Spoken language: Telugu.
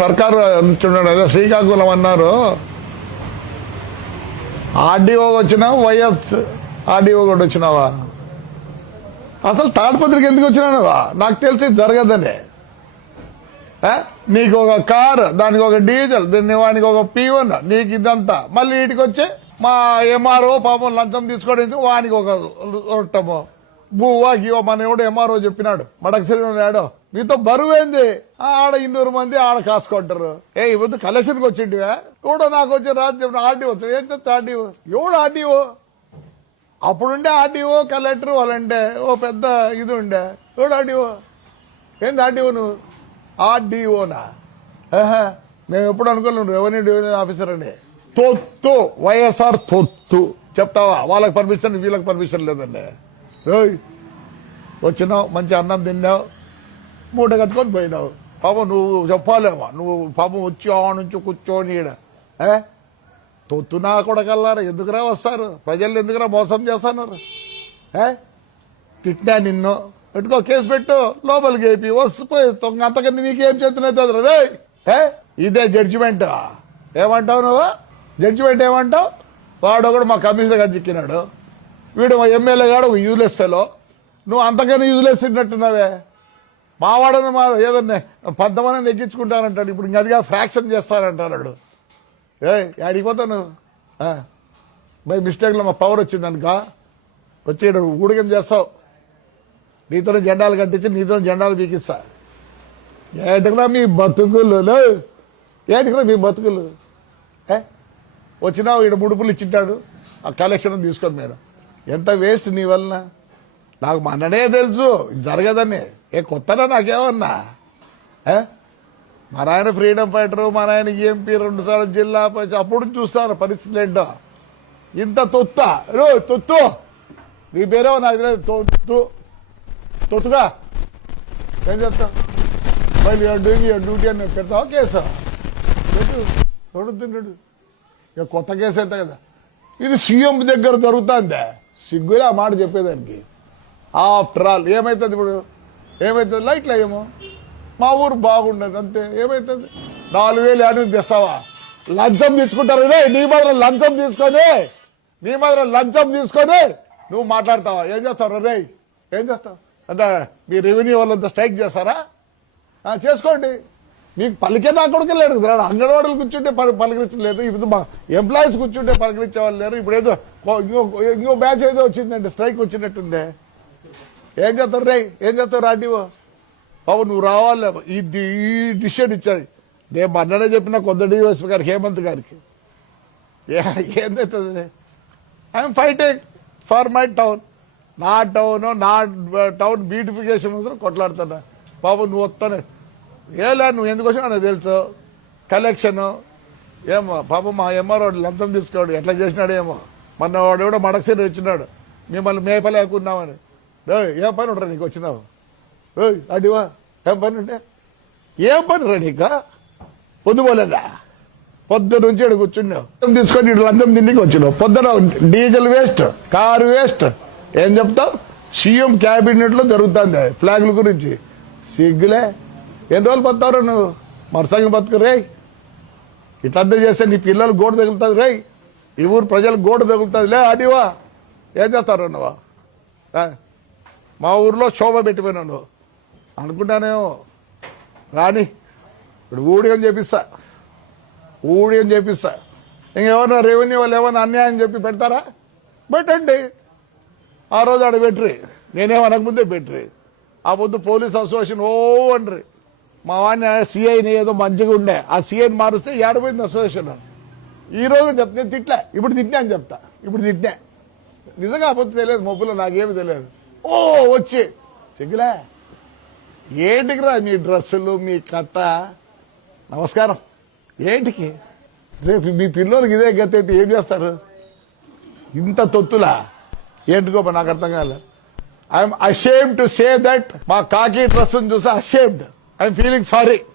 సర్కారు చూడండి అదే శ్రీకాకుళం అన్నారు. ఆర్డీఓ వచ్చినావు, వైఎస్ ఆర్డీఓ కూడా వచ్చినావా? అసలు తాడిపత్రికి ఎందుకు వచ్చినావా? నాకు తెలిసి జరగదని. నీకు ఒక కారు, దానికి ఒక డీజిల్, వానికి ఒక P1, నీకు ఇదంతా. మళ్ళీ వీటికి వచ్చి మా ఎంఆర్ఓ పాపం లంచం తీసుకోవడం, వానికి ఒక రొట్టము బువ్వా గివో. మన ఎవడు ఎంఆర్ఓ చెప్పినాడు, మడకసిరినాడు, మీతో బరువేంది? ఆడ 200 మంది ఆడ కాసుకుంటారు. ఈ వద్దు కలెక్షన్కి వచ్చింటివా? ఎవడో నాకు వచ్చి రాజ్యం ఆర్డీఓ వచ్చాడు. ఏం చెప్తా ఆర్డీఓ? ఎవడు ఆర్డీఓ? అప్పుడుండే ఆర్డీఓ కలెక్టర్ వాళ్ళంటే ఓ పెద్ద ఇది ఉండే. ఎవడు ఆర్డీఓ? ఏంది ఆర్డీఓ? నువ్వు ఆర్డీఓనా? మేము ఎప్పుడు అనుకోలేము రెవెన్యూ డివిజన్ ఆఫీసర్ అని. తొత్తు వైఎస్ఆర్ తొత్తు చెప్తావా? వాళ్ళకి పర్మిషన్, వీళ్ళకి పర్మిషన్ లేదండి. వచ్చినావు, మంచి అన్నం తిన్నావు, మూట కట్టుకొని పోయినావు. పాపం నువ్వు చెప్పాలేమో, నువ్వు పాపం వచ్చి ఆ నుంచి కూర్చొని తొత్తునా కొడకల్లారా. ఎందుకురా వస్తారు? ప్రజలు ఎందుకురా మోసం చేస్తున్నారు? తిట్టినా నిన్ను, పెట్టుకో, కేసు పెట్టు, లోపలికి వేపి వస్తుపోయి అంతకన్నా నీకేం చేతున్నది రే. ఇదే జడ్జిమెంట్. ఏమంటావు నువ్వు? జడ్జిమెంట్ ఏమంటావు? వాడు కూడా మా కమిషనర్ గారు చిక్కినాడు, వీడు మా ఎమ్మెల్యే గారు ఒక యూజ్లెస్ ఫెలో. నువ్వు అంతకన్నా యూజ్లెస్ తిన్నట్టున్నావే. మావాడని మా ఏదన్నా 10 మందిని ఎక్కించుకుంటానంటాడు. ఇప్పుడు ఇంకా అదిగా ఫ్రాక్షన్ చేస్తానంటాడు. ఆడిపోతావు నువ్వు. బై మిస్టేక్లో మా పవర్ వచ్చిందనుక వచ్చి ఊడిగం చేస్తావు. నీతోనే జెండాలు కట్టించి నీతో జెండాలు పీకిస్తా. ఏటికరా మీ బతుకులు? ఏటికరా మీ బతుకులు? వచ్చినావు, ఈడ ముడుపులు ఇచ్చింటాడు, ఆ కలెక్షన్ తీసుకొని మీరు. ఎంత వేస్ట్ నీ వలన. నాకు మననే తెలుసు జరగదని. కొత్తనా నాకేమన్నా? మా నాయన ఫ్రీడమ్ ఫైటరు, మా నాయన ఎంపీ 2 సార్లు జిల్లా అప్పుడు చూస్తాను పరిస్థితులు ఏంటో. ఇంత తొత్తా తొత్తు. నీ పేరేమో నాకు తెలియదు. తొత్తు తొత్తుగా ఏం చేస్తావు? మళ్ళీ డూయింగ్ యువర్ డ్యూటీ అని పెడతావా కేసు? తిన్నాడు. ఇక కొత్త కేసు అయితే కదా. ఇది సీఎం దగ్గర జరుగుతుందే. సిగ్గులే ఆ మాట చెప్పేదానికి. ఆఫ్టర్ ఆల్ ఏమవుతుంది ఇప్పుడు? ఏమవుతుంది? లైట్లు ఏమో మా ఊరు బాగుండదు అంతే. ఏమవుతుంది? 4,000 ఏడు తెస్తావా? లంచం తీసుకుంటారు. నీ మాత్రం లంచం తీసుకొని నువ్వు మాట్లాడతావా? ఏం చేస్తావు రే? ఏం చేస్తావు? అంతా మీ రెవెన్యూ వాళ్ళంతా స్ట్రైక్ చేస్తారా? చేసుకోండి. మీకు పలికే నా కొడుకు వెళ్ళాడు కదా. అంగన్వాడీలు కూర్చుంటే పలకరించలేదు. ఇప్పుడు మా ఎంప్లాయీస్ కూర్చుంటే పలకరించే వాళ్ళు లేరు. ఇప్పుడు ఏదో ఇంకో బ్యాచ్ ఏదో వచ్చిందండి, స్ట్రైక్ వచ్చినట్టుంది. ఏం చేస్తారు రే? ఏం చేస్తారు ఆర్డీఓ? బాబు నువ్వు రావాలి. ఈ డిసిషన్ ఇచ్చాడు. నేను మొన్ననే చెప్పిన కొత్త డిఎస్పీ గారికి, హేమంత్ గారికి. ఏందవుతుంది? I'm fighting for my town. నా టౌన్ బ్యూటిఫికేషన్ కోసం కొట్లాడుతున్నా. బాబు నువ్వు వస్తానే ఏలే. నువ్వు ఎందుకు వచ్చినా నాకు తెలుసు. కలెక్షను ఏమో పాపం మా ఎంఆర్ఓ లంచం తీసుకోడు, ఎట్లా చేసినాడు ఏమో. మొన్న వాడు కూడా మడకసిరి వచ్చినాడు, మిమ్మల్ని మేపలేకున్నామని. ఏం పని ఉంటారా నీకు వచ్చినావు? అడివా ఏం పని ఉంటే? ఏం పని రా నీకు? పొద్దుపోలేదా? పొద్దు నుంచి ఇక్కడ కూర్చున్నావు, తీసుకొని ఇటు లంచం తిండికి వచ్చినావు. పొద్దున డీజిల్ వేస్ట్, కారు వేస్ట్. ఏం చెప్తావు? సీఎం క్యాబినెట్ లో జరుగుతుంది ఫ్లాగ్ల గురించి. సిగ్గులే. ఎన్ని రోజులు బతావు నువ్వు? మరసంగా బతుకు రే. ఇట్లంతా చేస్తే నీ పిల్లలు గోడ తగులుతుంది రే. ఈ ఊరు ప్రజలకు గోడ తగులుతుంది లే. అడివా ఏం చేస్తారు నువ్వు? మా ఊర్లో శోభ పెట్టిపోయినావు నువ్వు అనుకుంటానేమో. రాని ఇప్పుడు ఊడిగం చేపిస్తా. ఇంకెవరన్నా రెవెన్యూ వాళ్ళు ఏమన్నా అన్యాయం చెప్పి పెడతారా? పెట్టండి. ఆ రోజు ఆడ పెట్టరి, నేనేమనకముందే పెట్టరి. ఆ పొద్దు పోలీస్ అసోసియేషన్ అండ్రి. మా వాడిని సిఐని ఏదో మంచిగా ఉండే, ఆ సిఐని మారుస్తే ఏడపోయింది అసోసియేషన్. ఈ రోజు చెప్తే తిట్లే, ఇప్పుడు తిట్టినా అని చెప్తా. ఇప్పుడు తిట్టినా నిజంగా అబద్ధం తెలియదు, మొబ్బులో నాకేమి తెలియదు. వచ్చి సిగ్గులే. ఏంటికిరా మీ డ్రెస్సులు, మీ కథ? నమస్కారం. ఏంటికి రేపు మీ పిల్లలకి ఇదే గతి అయితే ఏం చేస్తారు? ఇంత తొత్తులా? ఏంటికో నాకు అర్థం కాలే. I'm ashamed to say that మా కాకి డ్రెస్ చూసి అషేమ్డ్. I'm feeling sorry.